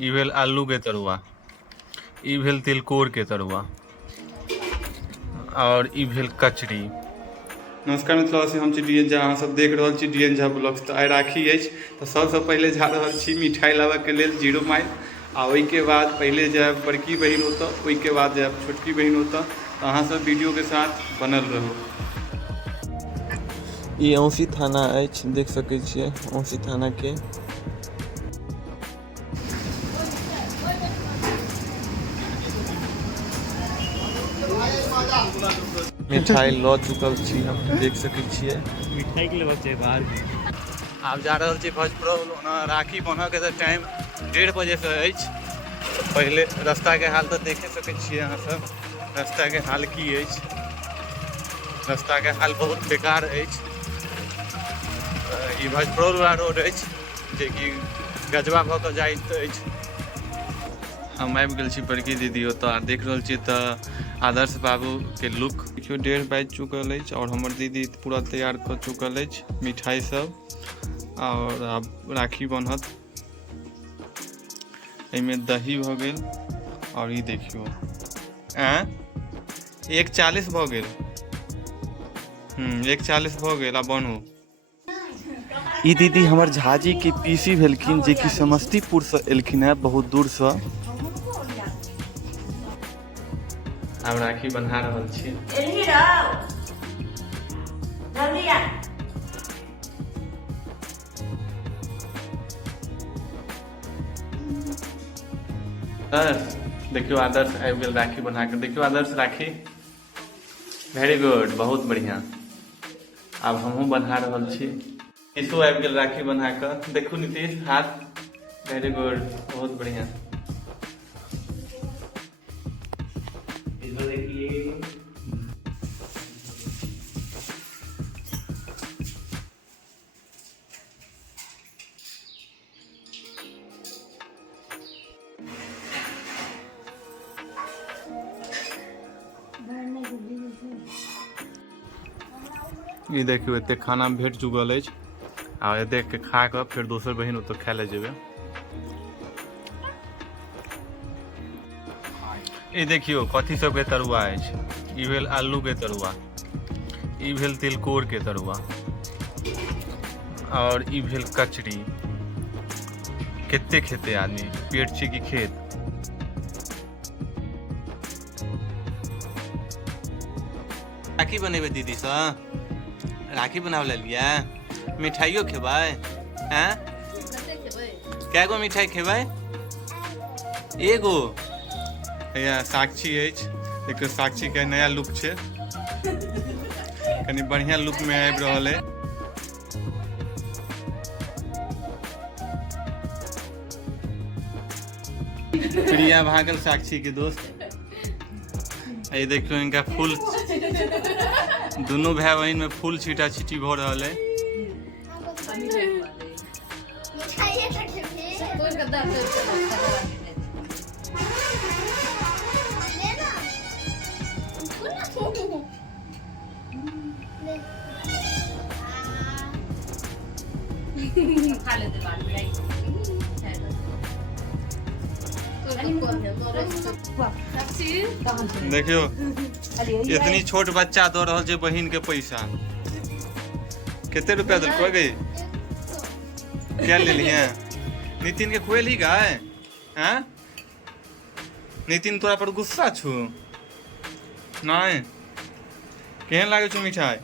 ई भेल आलू के तरुआ, ई भेल तिलकोर के तरुआ और ई भेल कचरी। नमस्कार मित्रों, हम छी डीएन झा, अहाँ सब देख रहल छी डीएन झा ब्लॉग्स। तो आइ राखी अछि तो सबसे पहले जा रहल छी मिठाई लाबे के लेल 0 माइल, आ ओइके बाद पहले जाएब बड़की बहिन होता, ओइके बाद जाएब छोटकी बहिन होता। तो अहाँ सब वीडियो के साथ बनल रहू। ये औसी थाना अछि, देख सकै छियै औसी थाना के। मिठाई लऽ चुकल छी हम, देख सकै छियै। मिठाई के लेवल छै बाहर। आब जा रहल छी भोजपुर। राखी बान्हऽ के तऽ टाइम 1:30 बजे से अछि। पहले रास्ता के हाल तऽ देखे सकै छियै अहाँ सब। रास्ता के हाल की अछि? रास्ता के हाल बहुत बेकार अछि। ई भोजपुर वाला रोड अछि जे कि गजबा भऽ कऽ जाइत अछि। हम आबि गेल छी बड़की दीदी ओतऽ, देख रहल छी तऽ आदर्श बाबू के लुक देखियो। 1:30 बाजि चुकल अछि और हमर दीदी पूरा तैयार कऽ चुकल अछि मिठाई सब, और आब राखी बन्हत। एहिमे दही भऽ गेल और ई देखियो 1:40 भऽ गेल। 1:40 भऽ गेल। आ बनू। ई दीदी हमर झाजी के पीसी भेलखिन, जे कि समस्तीपुर से एलखिन है, बहुत दूर से। हम राखी बन्हा रहल छी। देखियो आदर्श आबि गेल राखी बना के। देखियो आदर्श राखी, वेरी गुड, बहुत बढ़िया। अब हमहूँ बन्हा रहल छी। नीतीशो आबि गेल राखी बना के। देखू नीतीश हाथ, वेरी गुड, बहुत बढ़िया। ये देखियो एते खाना भेट चुकल अछि, आ एते के खा के फिर दोसर बहिन ओतऽ खाय ले जेबे। ये देखियो कथी सब के तरुआ अछि। ई भेल आलू के तरुआ, ई भेल तिलकोर के तरुआ और ई भेल कचरी। केते खेते आदमी, पेट छै कि खेत। राखी बनेबे दीदी सँ? राखी बनावे लेलिए? मिठाइयो खेबै? हैं? कै गो मिठाई खेबै? एगो? या साक्षी अछि, देखियो साक्षी के नया लुक छै, कनी बढ़िया लुक में आबि रहल है। प्रिया भागल साक्षी के दोस्त। ये देखियो इनका फूल, दोनों भाई बहन में फूल छीटा छीटी हो रहा है। देखियो इतनी छोट बच्चा दो रहल छै बहिन के पैसा। कितने रुपया दिलको गई? क्या ले लिए? नितिन के खुएली गाय? हैं? नितिन तोरा पर गुस्सा छु? नहीं? केहन लागे छो मिठाई?